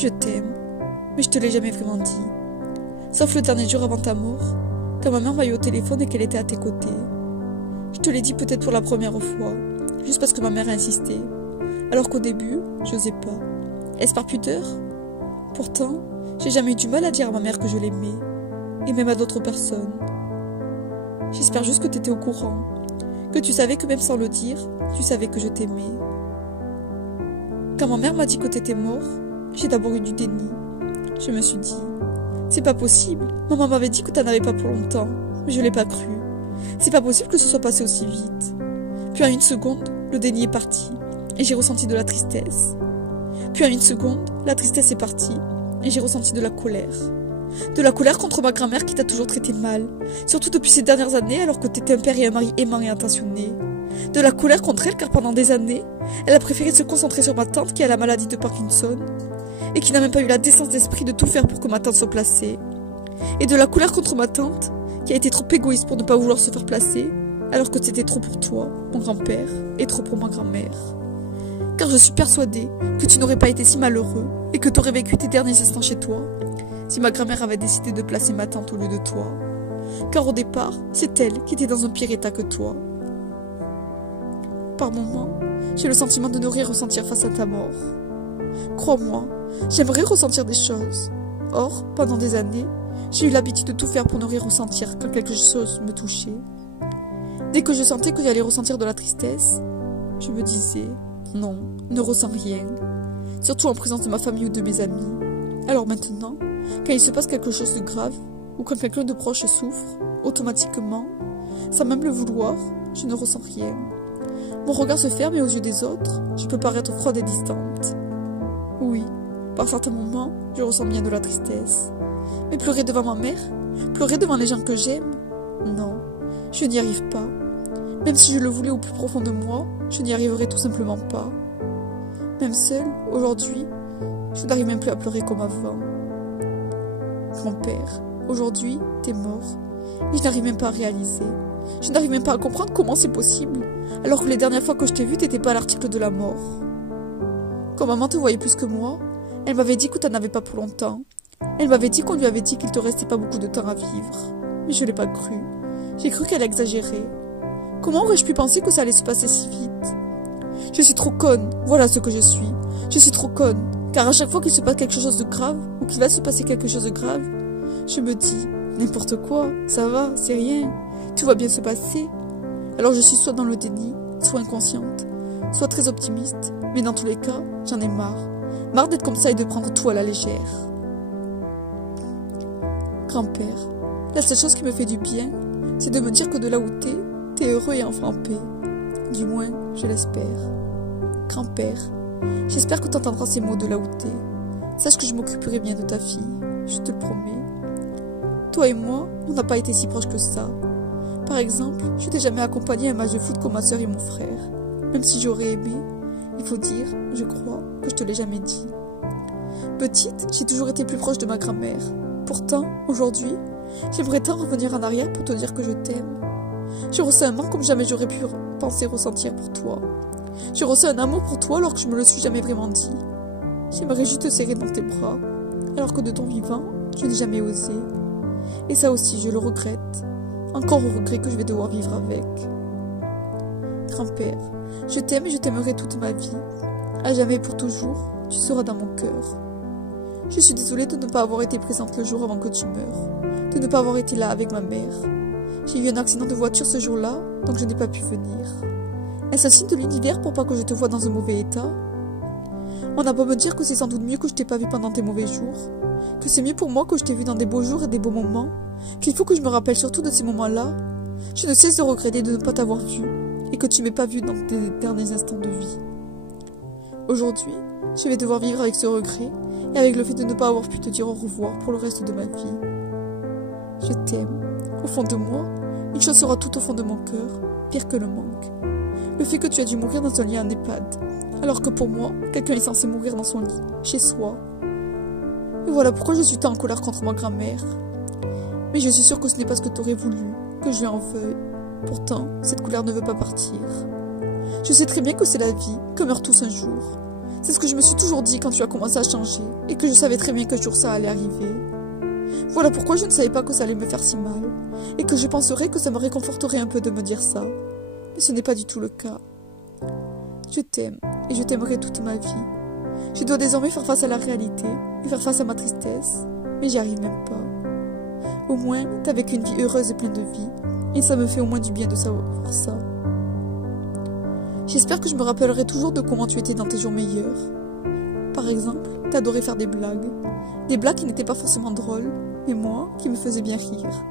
Je t'aime, mais je te l'ai jamais vraiment dit. Sauf le dernier jour avant ta mort, quand ma mère m'a eu au téléphone et qu'elle était à tes côtés. Je te l'ai dit peut-être pour la première fois, juste parce que ma mère a insisté, alors qu'au début, j'osais pas. Est-ce par pudeur? Pourtant, j'ai jamais eu du mal à dire à ma mère que je l'aimais, et même à d'autres personnes. J'espère juste que t'étais au courant, que tu savais que même sans le dire, tu savais que je t'aimais. Quand ma mère m'a dit que t'étais mort, j'ai d'abord eu du déni. Je me suis dit, c'est pas possible, maman m'avait dit que t'en avais pas pour longtemps, mais je l'ai pas cru. C'est pas possible que ce soit passé aussi vite. Puis en une seconde, le déni est parti, et j'ai ressenti de la tristesse. Puis en une seconde, la tristesse est partie, et j'ai ressenti de la colère. De la colère contre ma grand-mère qui t'a toujours traité mal, surtout depuis ces dernières années alors que t'étais un père et un mari aimant et intentionné. De la colère contre elle car pendant des années, elle a préféré se concentrer sur ma tante qui a la maladie de Parkinson, et qui n'a même pas eu la décence d'esprit de tout faire pour que ma tante soit placée. Et de la colère contre ma tante, qui a été trop égoïste pour ne pas vouloir se faire placer, alors que c'était trop pour toi, mon grand-père, et trop pour ma grand-mère. Car je suis persuadée que tu n'aurais pas été si malheureux, et que tu aurais vécu tes derniers instants chez toi, si ma grand-mère avait décidé de placer ma tante au lieu de toi. Car au départ, c'est elle qui était dans un pire état que toi. Par moments, j'ai le sentiment de ne rien ressentir face à ta mort. Crois-moi, j'aimerais ressentir des choses. Or, pendant des années, j'ai eu l'habitude de tout faire pour ne rien ressentir quand quelque chose me touchait. Dès que je sentais que j'allais ressentir de la tristesse, je me disais, non, ne ressens rien. Surtout en présence de ma famille ou de mes amis. Alors maintenant, quand il se passe quelque chose de grave, ou quand quelqu'un de proche souffre, automatiquement, sans même le vouloir, je ne ressens rien. Mon regard se ferme et aux yeux des autres, je peux paraître froide et distante. Oui, par certains moments, je ressens bien de la tristesse. Mais pleurer devant ma mère, pleurer devant les gens que j'aime, non, je n'y arrive pas. Même si je le voulais au plus profond de moi, je n'y arriverai tout simplement pas. Même seule, aujourd'hui, je n'arrive même plus à pleurer comme avant. Grand-père, aujourd'hui, t'es mort. Et je n'arrive même pas à réaliser. Je n'arrive même pas à comprendre comment c'est possible, alors que les dernières fois que je t'ai vu, t'étais pas à l'article de la mort. Quand maman te voyait plus que moi, elle m'avait dit que t'en avais pas pour longtemps. Elle m'avait dit qu'on lui avait dit qu'il te restait pas beaucoup de temps à vivre. Mais je l'ai pas cru. J'ai cru qu'elle exagérait. Comment aurais-je pu penser que ça allait se passer si vite? Je suis trop conne, voilà ce que je suis. Je suis trop conne, car à chaque fois qu'il se passe quelque chose de grave, ou qu'il va se passer quelque chose de grave, je me dis, n'importe quoi, ça va, c'est rien, tout va bien se passer. Alors je suis soit dans le déni, soit inconsciente, soit très optimiste, mais dans tous les cas, j'en ai marre. Marre d'être comme ça et de prendre tout à la légère. Grand-père, la seule chose qui me fait du bien, c'est de me dire que de là où t'es heureux et enfin en paix. Du moins, je l'espère. Grand-père, j'espère que t'entendras ces mots de là où t'es. Sache que je m'occuperai bien de ta fille, je te le promets. Toi et moi, on n'a pas été si proches que ça. Par exemple, je t'ai jamais accompagné à un match de foot comme ma soeur et mon frère. Même si j'aurais aimé, il faut dire, je crois, que je te l'ai jamais dit. Petite, j'ai toujours été plus proche de ma grand-mère. Pourtant, aujourd'hui, j'aimerais tant revenir en arrière pour te dire que je t'aime. Je ressens un manque comme jamais j'aurais pu penser ressentir pour toi. Je ressens un amour pour toi alors que je me le suis jamais vraiment dit. J'aimerais juste te serrer dans tes bras, alors que de ton vivant, je n'ai jamais osé. Et ça aussi, je le regrette. Encore au regret que je vais devoir vivre avec. Grand-père, je t'aime et je t'aimerai toute ma vie. À jamais et pour toujours, tu seras dans mon cœur. Je suis désolée de ne pas avoir été présente le jour avant que tu meures, de ne pas avoir été là avec ma mère. J'ai eu un accident de voiture ce jour-là, donc je n'ai pas pu venir. Est-ce un signe de l'univers pour pas que je te voie dans un mauvais état? On a beau me dire que c'est sans doute mieux que je t'ai pas vu pendant tes mauvais jours, que c'est mieux pour moi que je t'ai vu dans des beaux jours et des beaux moments, qu'il faut que je me rappelle surtout de ces moments-là. Je ne cesse de regretter de ne pas t'avoir vu, et que tu m'aies pas vu dans tes derniers instants de vie. Aujourd'hui, je vais devoir vivre avec ce regret, et avec le fait de ne pas avoir pu te dire au revoir pour le reste de ma vie. Je t'aime. Au fond de moi, une chose sera tout au fond de mon cœur, pire que le manque. Le fait que tu aies dû mourir dans un lit en EHPAD, alors que pour moi, quelqu'un est censé mourir dans son lit, chez soi. Et voilà pourquoi je suis tant en colère contre ma grand-mère. Mais je suis sûre que ce n'est pas ce que tu aurais voulu, que je lui en veuille. Pourtant, cette colère ne veut pas partir. Je sais très bien que c'est la vie, que meurt tous un jour. C'est ce que je me suis toujours dit quand tu as commencé à changer et que je savais très bien qu'un jour ça allait arriver. Voilà pourquoi je ne savais pas que ça allait me faire si mal et que je penserais que ça me réconforterait un peu de me dire ça. Mais ce n'est pas du tout le cas. Je t'aime et je t'aimerai toute ma vie. Je dois désormais faire face à la réalité et faire face à ma tristesse, mais j'y arrive même pas. Au moins, t'as vécu une vie heureuse et pleine de vie, et ça me fait au moins du bien de savoir ça. J'espère que je me rappellerai toujours de comment tu étais dans tes jours meilleurs. Par exemple, t'adorais faire des blagues qui n'étaient pas forcément drôles, mais moi, qui me faisaient bien rire.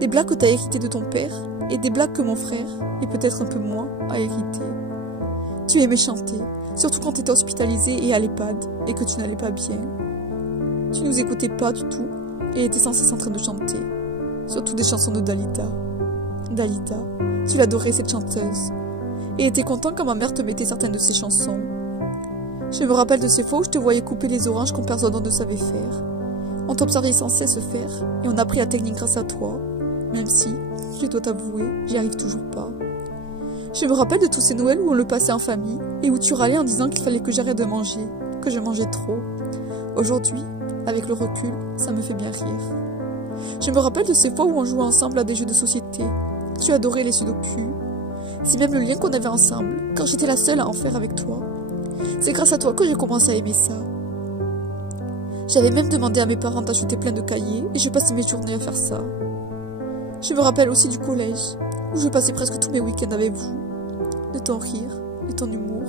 Des blagues que t'as héritées de ton père, et des blagues que mon frère, et peut-être un peu moi, a héritées. Tu aimais chanter, surtout quand t'étais hospitalisé et à l'EHPAD, et que tu n'allais pas bien. Tu nous écoutais pas du tout, et étais sans cesse en train de chanter, surtout des chansons de Dalida. Dalida, tu l'adorais cette chanteuse, et étais content quand ma mère te mettait certaines de ses chansons. Je me rappelle de ces fois où je te voyais couper les oranges comme personne d'autre ne savait faire. On t'observait sans cesse faire, et on a appris la technique grâce à toi, même si, je dois t'avouer, j'y arrive toujours pas. Je me rappelle de tous ces Noëls où on le passait en famille, et où tu râlais en disant qu'il fallait que j'arrête de manger, que je mangeais trop. Aujourd'hui, avec le recul, ça me fait bien rire. Je me rappelle de ces fois où on jouait ensemble à des jeux de société. Tu adorais les sudoku. C'est même le lien qu'on avait ensemble, car j'étais la seule à en faire avec toi. C'est grâce à toi que j'ai commencé à aimer ça. J'avais même demandé à mes parents d'acheter plein de cahiers, et je passais mes journées à faire ça. Je me rappelle aussi du collège, où je passais presque tous mes week-ends avec vous. De ton rire, de ton humour,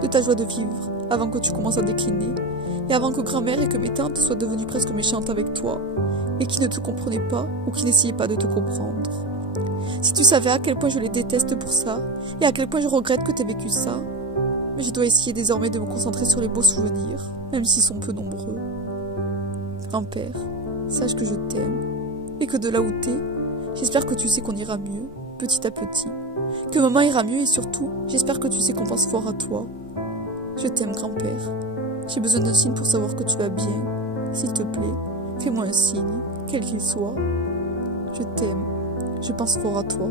de ta joie de vivre, avant que tu commences à décliner, et avant que grand-mère et que mes tantes soient devenues presque méchantes avec toi, et qui ne te comprenaient pas, ou qui n'essayaient pas de te comprendre. Si tu savais à quel point je les déteste pour ça, et à quel point je regrette que tu aies vécu ça, mais je dois essayer désormais de me concentrer sur les beaux souvenirs, même s'ils sont peu nombreux. Grand-père, sache que je t'aime, et que de là où t'es, j'espère que tu sais qu'on ira mieux, petit à petit, que maman ira mieux et surtout, j'espère que tu sais qu'on pense fort à toi. Je t'aime, grand-père. J'ai besoin d'un signe pour savoir que tu vas bien. S'il te plaît, fais-moi un signe, quel qu'il soit. Je t'aime. Je pense fort à toi.